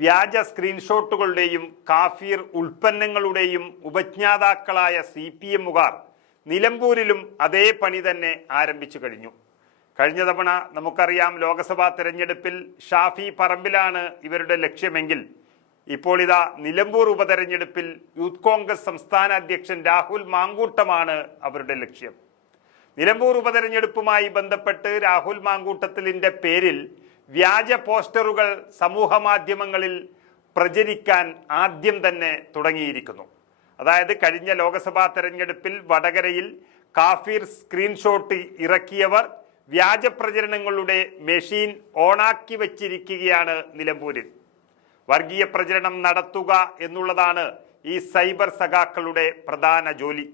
വ്യാജ സ്ക്രീൻഷോട്ടുകളുടെയും കാഫീർ ഉൽപ്പന്നങ്ങളുടെയും ഉപജ്ഞാതാക്കളായ C P എമ്മുകാർ നിലമ്പൂരിലും അതേ പണി തന്നെ ആരംഭിച്ചു കഴിഞ്ഞു. കഴിഞ്ഞ തവണ നമുക്കറിയാം ലോക്സഭാ തെരഞ്ഞെടുപ്പിൽ ഷാഫി പറമ്പിലാണ് ഇവരുടെ ലക്ഷ്യമെങ്കിൽ. ഇപ്പോൾ ഇതാ നിലമ്പൂർ ഉപതെരഞ്ഞെടുപ്പിൽ യൂത്ത് കോൺഗ്രസ് സംസ്ഥാന അധ്യക്ഷൻ രാഹുൽ മാങ്കൂട്ടമാണ് അവരുടെ ലക്ഷ്യം. നിലമ്പൂർ ഉപതെരഞ്ഞെടുപ്പുമായി ബന്ധപ്പെട്ട് രാഹുൽ മാങ്കൂട്ടത്തിലിന്റെ പേരിൽ വ്യാജ പോസ്റ്ററുകൾ സമൂഹ മാധ്യമങ്ങളിൽ പ്രചരിക്കാൻ ആദ്യം തന്നെ തുടങ്ങിയിരിക്കുന്നു. അതായത് കഴിഞ്ഞ ലോക്സഭാ തെരഞ്ഞെടുപ്പിൽ വടകരയിൽ കാഫീർ സ്ക്രീൻഷോട്ട് ഇറക്കിയവർ വ്യാജ പ്രചരണങ്ങളുടെ മെഷീൻ ഓണാക്കി വച്ചിരിക്കുകയാണ് നിലമ്പൂരിൽ. വർഗീയ പ്രചരണം നടത്തുക എന്നുള്ളതാണ് ഈ സൈബർ സഖാക്കളുടെ പ്രധാന ജോലി.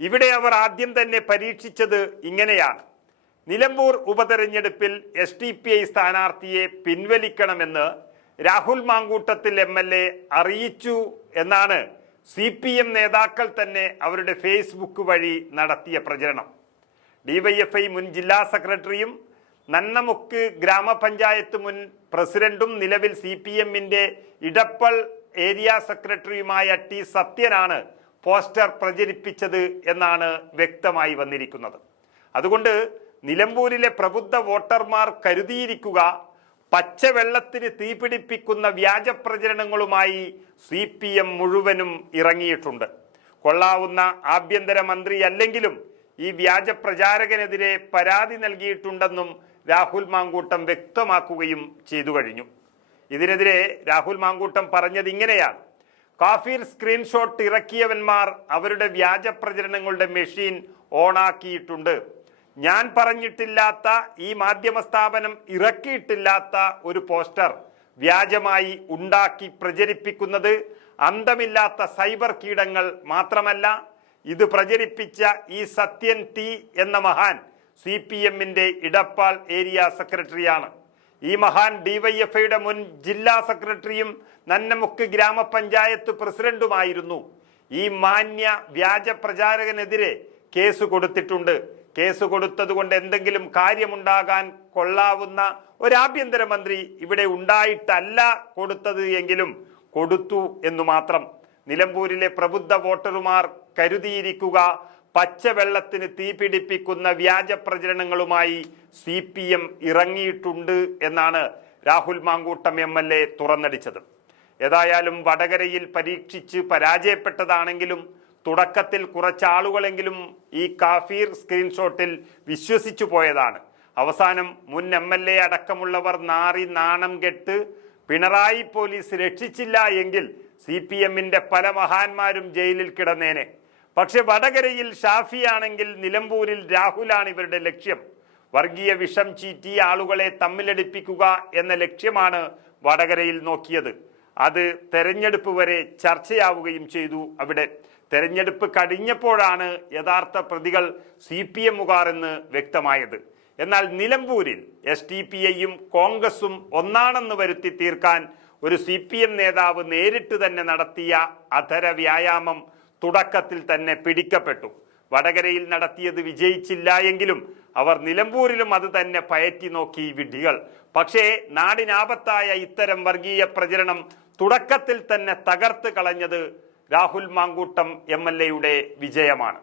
ഇവിടെ അവർ ആദ്യം തന്നെ പരീക്ഷിച്ചത് ഇങ്ങനെയാണ്. നിലമ്പൂർ ഉപതെരഞ്ഞെടുപ്പിൽ എസ് ഡി പി ഐ സ്ഥാനാർത്ഥിയെ പിൻവലിക്കണമെന്ന് Rahul Mankoottathil M L A അറിയിച്ചു എന്നാണ് സി പി എം നേതാക്കൾ തന്നെ അവരുടെ ഫേസ്ബുക്ക് വഴി നടത്തിയ പ്രചരണം. ഡിവൈഎഫ്ഐ മുൻ ജില്ലാ സെക്രട്ടറിയും നന്നമുക്ക് ഗ്രാമപഞ്ചായത്ത് മുൻ പ്രസിഡന്റും നിലവിൽ സി പി എമ്മിന്റെ ഇടപ്പൾ ഏരിയ സെക്രട്ടറിയുമായ ടി സത്യനാണ് പോസ്റ്റർ പ്രചരിപ്പിച്ചത് എന്നാണ് വ്യക്തമായി വന്നിരിക്കുന്നത്. അതുകൊണ്ട് നിലമ്പൂരിലെ പ്രബുദ്ധ വോട്ടർമാർ കരുതിയിരിക്കുക പച്ചവെള്ളത്തിന് തീപിടിപ്പിക്കുന്ന വ്യാജ പ്രചരണങ്ങളുമായി സി പി എം മുഴുവനും ഇറങ്ങിയിട്ടുണ്ട്. കൊള്ളാവുന്ന ആഭ്യന്തരമന്ത്രി അല്ലെങ്കിലും ഈ വ്യാജ പ്രചാരകനെതിരെ പരാതി നൽകിയിട്ടുണ്ടെന്നും രാഹുൽ മാങ്കൂട്ടം വ്യക്തമാക്കുകയും ചെയ്തു കഴിഞ്ഞു. ഇതിനെതിരെ രാഹുൽ മാങ്കൂട്ടം പറഞ്ഞത് ഇങ്ങനെയാണ്. കാഫീർ സ്ക്രീൻഷോട്ട് ഇറക്കിയവന്മാർ അവരുടെ വ്യാജ പ്രചരണങ്ങളുടെ മെഷീൻ ഓണാക്കിയിട്ടുണ്ട്. ഞാൻ പറഞ്ഞിട്ടില്ലാത്ത ഈ മാധ്യമ സ്ഥാപനം ഇറക്കിയിട്ടില്ലാത്ത ഒരു പോസ്റ്റർ വ്യാജമായി ഉണ്ടാക്കി പ്രചരിപ്പിക്കുന്നത് അന്തമില്ലാത്ത സൈബർ കീടങ്ങൾ മാത്രമല്ല ഇത് പ്രചരിപ്പിച്ച ഈ സത്യൻ ടി എന്ന മഹാൻ സി പി എമ്മിന്റെ ഇടപ്പാൾ ഏരിയ സെക്രട്ടറിയാണ്. ഈ മഹാൻ ഡിവൈഎഫ്ഐയുടെ മുൻ ജില്ലാ സെക്രട്ടറിയും നന്നമുക്ക് ഗ്രാമപഞ്ചായത്ത് പ്രസിഡന്റുമായിരുന്നു. ഈ മാന്യ വ്യാജ പ്രചാരകനെതിരെ കേസ് കൊടുത്തിട്ടുണ്ട്. കേസ് കൊടുത്തത് കൊണ്ട് എന്തെങ്കിലും കാര്യമുണ്ടാകാൻ കൊള്ളാവുന്ന ഒരു ആഭ്യന്തരമന്ത്രി ഇവിടെ ഉണ്ടായിട്ടല്ല കൊടുത്തത് എങ്കിലും കൊടുത്തു എന്നു മാത്രം. നിലമ്പൂരിലെ പ്രബുദ്ധ വോട്ടർമാർ കരുതിയിരിക്കുക പച്ചവെള്ളത്തിന് തീപിടിപ്പിക്കുന്ന വ്യാജ പ്രചരണങ്ങളുമായി സി പി എം ഇറങ്ങിയിട്ടുണ്ട് എന്നാണ് Rahul Mankoottam M L A തുറന്നടിച്ചത്. ഏതായാലും വടകരയിൽ പരീക്ഷിച്ച് പരാജയപ്പെട്ടതാണെങ്കിലും തുടക്കത്തിൽ കുറച്ചാളുകളെങ്കിലും ഈ കാഫീർ സ്ക്രീൻഷോട്ടിൽ വിശ്വസിച്ചു പോയതാണ്. അവസാനം മുൻ എം എൽ എ അടക്കമുള്ളവർ നാറി നാണം കെട്ട് പിണറായി പോലീസ് രക്ഷിച്ചില്ല എങ്കിൽ സി പി എമ്മിന്റെ പല മഹാന്മാരും ജയിലിൽ കിടന്നേനെ. പക്ഷെ വടകരയിൽ ഷാഫിയാണെങ്കിൽ നിലമ്പൂരിൽ രാഹുലാണ് ഇവരുടെ ലക്ഷ്യം. വർഗീയ വിഷം ചീറ്റി ആളുകളെ തമ്മിലടിപ്പിക്കുക എന്ന ലക്ഷ്യമാണ് വടകരയിൽ നോക്കിയത്. അത് തെരഞ്ഞെടുപ്പ് വരെ ചർച്ചയാവുകയും ചെയ്തു അവിടെ. തെരഞ്ഞെടുപ്പ് കഴിഞ്ഞപ്പോഴാണ് യഥാർത്ഥ പ്രതികൾ സി പി എമ്മുകാർ എന്ന് വ്യക്തമായത്. എന്നാൽ നിലമ്പൂരിൽ എസ് ടി പി ഐയും കോൺഗ്രസും ഒന്നാണെന്ന് വരുത്തി തീർക്കാൻ ഒരു സി പി എം നേതാവ് നേരിട്ട് തന്നെ നടത്തിയ അധര വ്യായാമം തുടക്കത്തിൽ തന്നെ പിടിക്കപ്പെട്ടു. വടകരയിൽ നടത്തിയത് വിജയിച്ചില്ല എങ്കിലും അവർ നിലമ്പൂരിലും അത് തന്നെ പയറ്റി നോക്കി വിഡ്ഢികൾ. പക്ഷേ നാടിനാപത്തായ ഇത്തരം വർഗീയ പ്രചരണം തുടക്കത്തിൽ തന്നെ തകർത്ത് കളഞ്ഞത് രാഹുൽ മാങ്കൂട്ടം എം എൽ എയുടെ വിജയമാണ്.